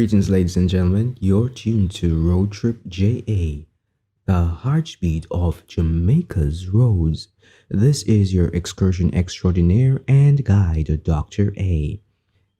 Greetings, ladies and gentlemen. You're tuned to Road Trip JA, the heartbeat of Jamaica's roads. This is your excursion extraordinaire and guide, Dr. A.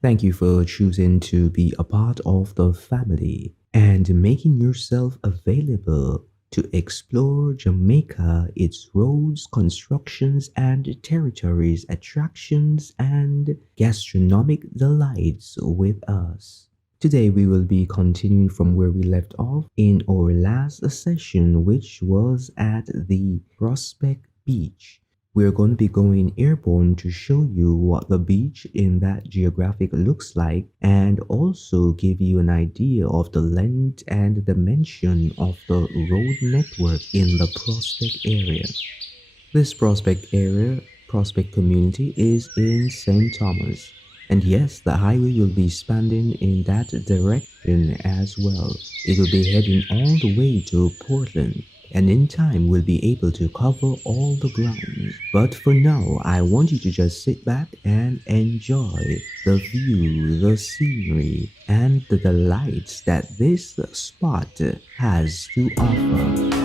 Thank you for choosing to be a part of the family and making yourself available to explore Jamaica, its roads, constructions, and territories, attractions, and gastronomic delights with us. Today, we will be continuing from where we left off in our last session, which was at the Prospect Beach. We're going to be going airborne to show you what the beach in that geographic looks like and also give you an idea of the length and dimension of the road network in the Prospect area. This Prospect community is in St. Thomas. And yes, the highway will be spanning in that direction as well. It will be heading all the way to Portland. And in time, we'll be able to cover all the ground. But for now, I want you to just sit back and enjoy the view, the scenery, and the delights that this spot has to offer.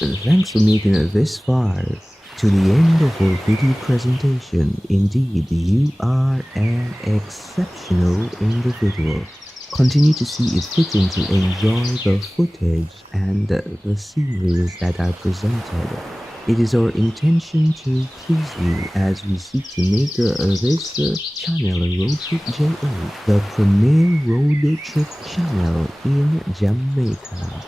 Thanks for making it this far to the end of our video presentation. Indeed, you are an exceptional individual. Continue to see it fitting to enjoy the footage and the sceneries that are presented. It is our intention to please you as we seek to make this channel, Road Trip JA, the premier road trip channel in Jamaica.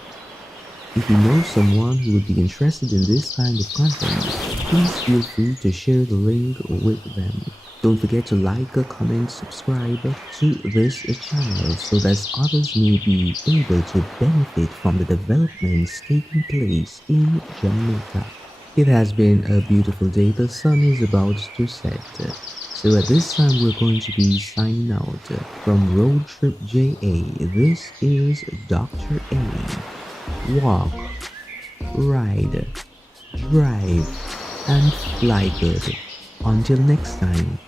If you know someone who would be interested in this kind of content, please feel free to share the link with them. Don't forget to like, comment, subscribe to this channel so that others may be able to benefit from the developments taking place in Jamaica. It has been a beautiful day. The sun is about to set. So at this time we're going to be signing out from Road Trip JA. This is Dr. A. Walk, ride, drive, and fly good. Until next time.